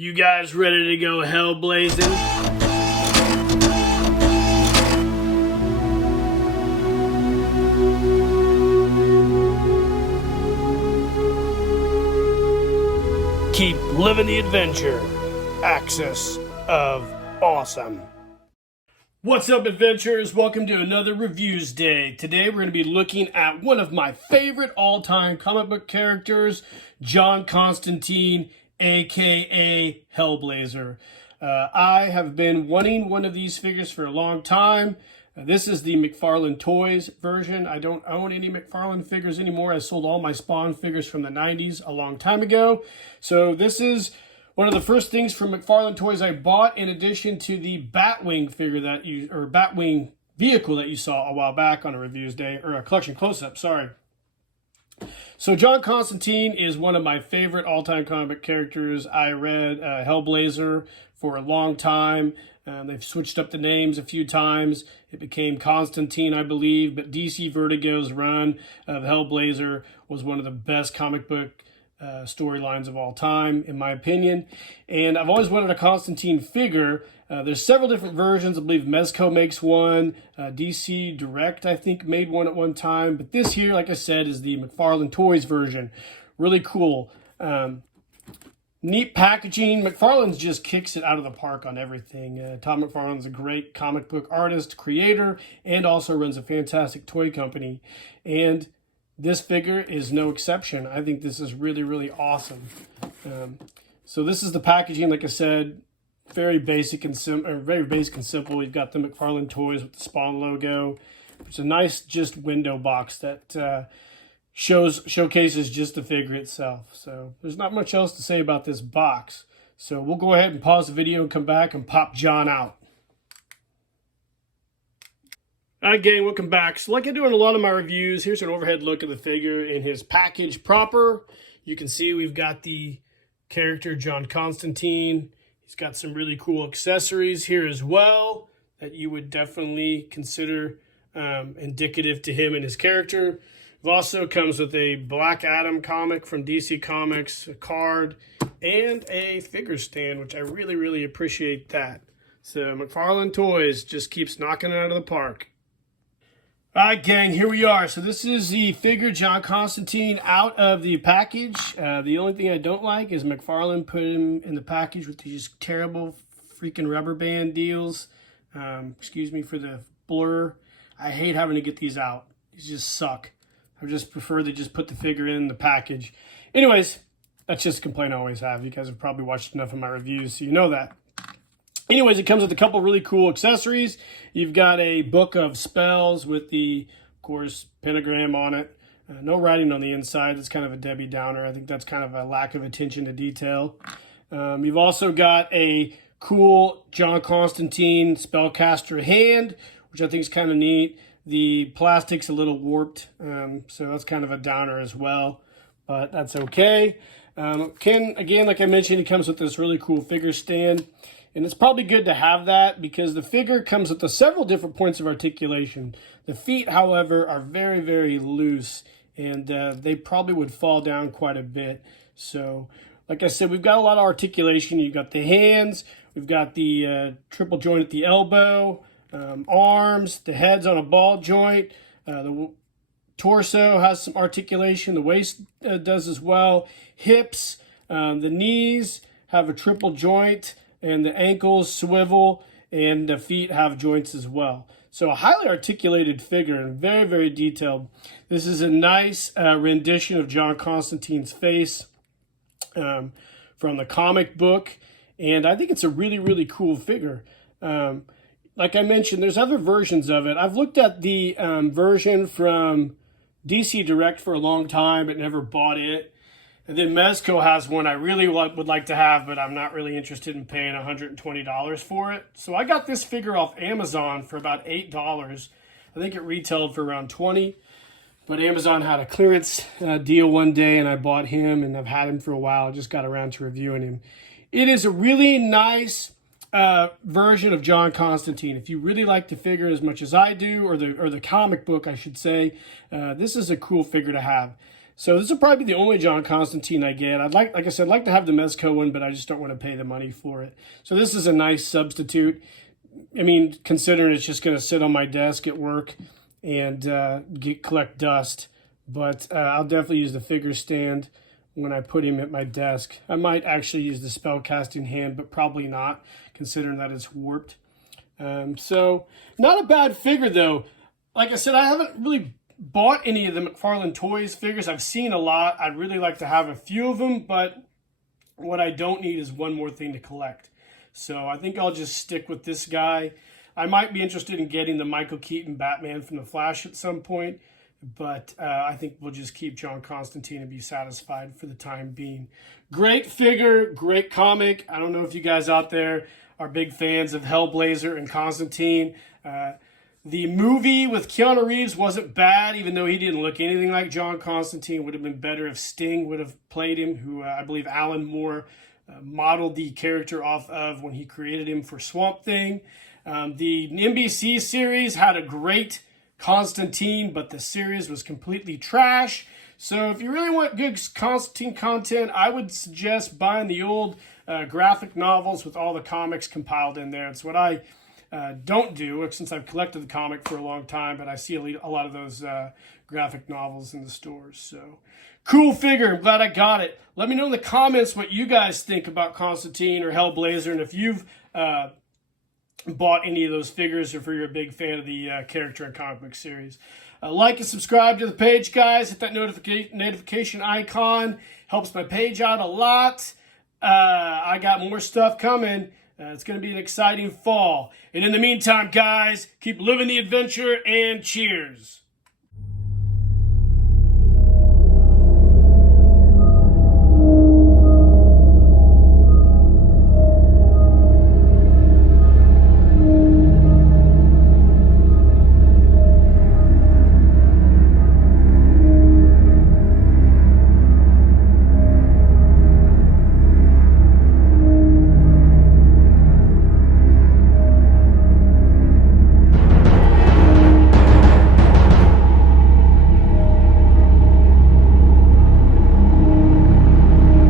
You guys ready to go hellblazing? Keep living the adventure. Axis of Awesome. What's up, adventurers? Welcome to another Reviews Day. Today we're going to be looking at one of my favorite all-time comic book characters, John Constantine, aka Hellblazer. I have been wanting one of these figures for a long time. This is the Mcfarlane Toys version. I don't own any Mcfarlane figures anymore. I sold all my Spawn figures from the 90s a long time ago. So this is one of the first things from Mcfarlane Toys I bought, in addition to the Batwing figure Batwing vehicle that you saw a while back on a Reviews Day, or a collection close-up, sorry. So John Constantine is one of my favorite all-time comic book characters. I read Hellblazer for a long time. They've switched up the names a few times. It became Constantine, I believe, but DC Vertigo's run of Hellblazer was one of the best comic book storylines of all time, in my opinion. And I've always wanted a Constantine figure. There's several different versions. I believe Mezco makes one. DC Direct, I think, made one at one time. But this here, like I said, is the Mcfarlane Toys version. Really cool. Neat packaging. McFarlane's just kicks it out of the park on everything. Tom McFarlane's a great comic book artist, creator, and also runs a fantastic toy company. And this figure is no exception. I think this is really, really awesome. So this is the packaging, like I said, very basic and simple. We've got the McFarlane Toys with the Spawn logo. It's a nice just window box that showcases just the figure itself. So there's not much else to say about this box. So we'll go ahead and pause the video and come back and pop John out. Alright gang, welcome back. So like I do in a lot of my reviews, here's an overhead look of the figure in his package proper. You can see we've got the character John Constantine. He's got some really cool accessories here as well that you would definitely consider indicative to him and his character. It also comes with a Black Adam comic from DC Comics, a card, and a figure stand, which I really, really appreciate that. So McFarlane Toys just keeps knocking it out of the park. Alright gang, here we are. So this is the figure John Constantine out of the package. The only thing I don't like is McFarlane put him in the package with these terrible freaking rubber band deals. Excuse me for the blur. I hate having to get these out. These just suck. I just prefer to just put the figure in the package. Anyways, that's just a complaint I always have. You guys have probably watched enough of my reviews, so you know that. Anyways, it comes with a couple really cool accessories. You've got a book of spells with the, of course, pentagram on it. No writing on the inside. That's kind of a Debbie Downer. I think that's kind of a lack of attention to detail. You've also got a cool John Constantine spellcaster hand, which I think is kind of neat. The plastic's a little warped, so that's kind of a downer as well, but that's okay. Again, like I mentioned, it comes with this really cool figure stand. And it's probably good to have that because the figure comes with several different points of articulation. The feet, however, are very, very loose, and they probably would fall down quite a bit. So, like I said, we've got a lot of articulation. You've got the hands, we've got the triple joint at the elbow, arms, the head's on a ball joint, the torso has some articulation, the waist does as well, hips, the knees have a triple joint, and the ankles swivel, and the feet have joints as well. So a highly articulated figure and very, very detailed. This is a nice rendition of John Constantine's face from the comic book, and I think it's a really, really cool figure. Like I mentioned, there's other versions of it. I've looked at the version from DC Direct for a long time, but never bought it. And then Mezco has one I really would like to have, but I'm not really interested in paying $120 for it. So I got this figure off Amazon for about $8. I think it retailed for around $20. But Amazon had a clearance deal one day, and I bought him, and I've had him for a while. I just got around to reviewing him. It is a really nice version of John Constantine. If you really like the figure as much as I do, or the comic book, I should say, this is a cool figure to have. So this will probably be the only John Constantine I get. Like I said, I'd like to have the Mezco one, but I just don't want to pay the money for it. So this is a nice substitute. I mean, considering it's just going to sit on my desk at work and collect dust. But I'll definitely use the figure stand when I put him at my desk. I might actually use the spellcasting hand, but probably not, considering that it's warped. So not a bad figure, though. Like I said, I haven't really bought any of the Mcfarlane Toys figures. I've seen a lot. I'd really like to have a few of them, but what I don't need is one more thing to collect. So I think I'll just stick with this guy. I might be interested in getting the Michael Keaton Batman from The Flash at some point, but I think we'll just keep John Constantine and be satisfied for the time being. Great figure, great comic. I don't know if you guys out there are big fans of Hellblazer and Constantine. The movie with Keanu Reeves wasn't bad, even though he didn't look anything like John Constantine. Would have been better if Sting would have played him, who I believe Alan Moore modeled the character off of when he created him for Swamp Thing. The NBC series had a great Constantine, but the series was completely trash. So if you really want good Constantine content, I would suggest buying the old graphic novels with all the comics compiled in there. It's what I don't do, since I've collected the comic for a long time, but I see a lot of those graphic novels in the stores. So, cool figure. I'm glad I got it. Let me know in the comments what you guys think about Constantine or Hellblazer, and if you've bought any of those figures, or if you're a big fan of the character and comic book series. Like and subscribe to the page, guys. Hit that notification icon. Helps my page out a lot. I got more stuff coming. It's going to be an exciting fall. And in the meantime, guys, keep living the adventure and cheers.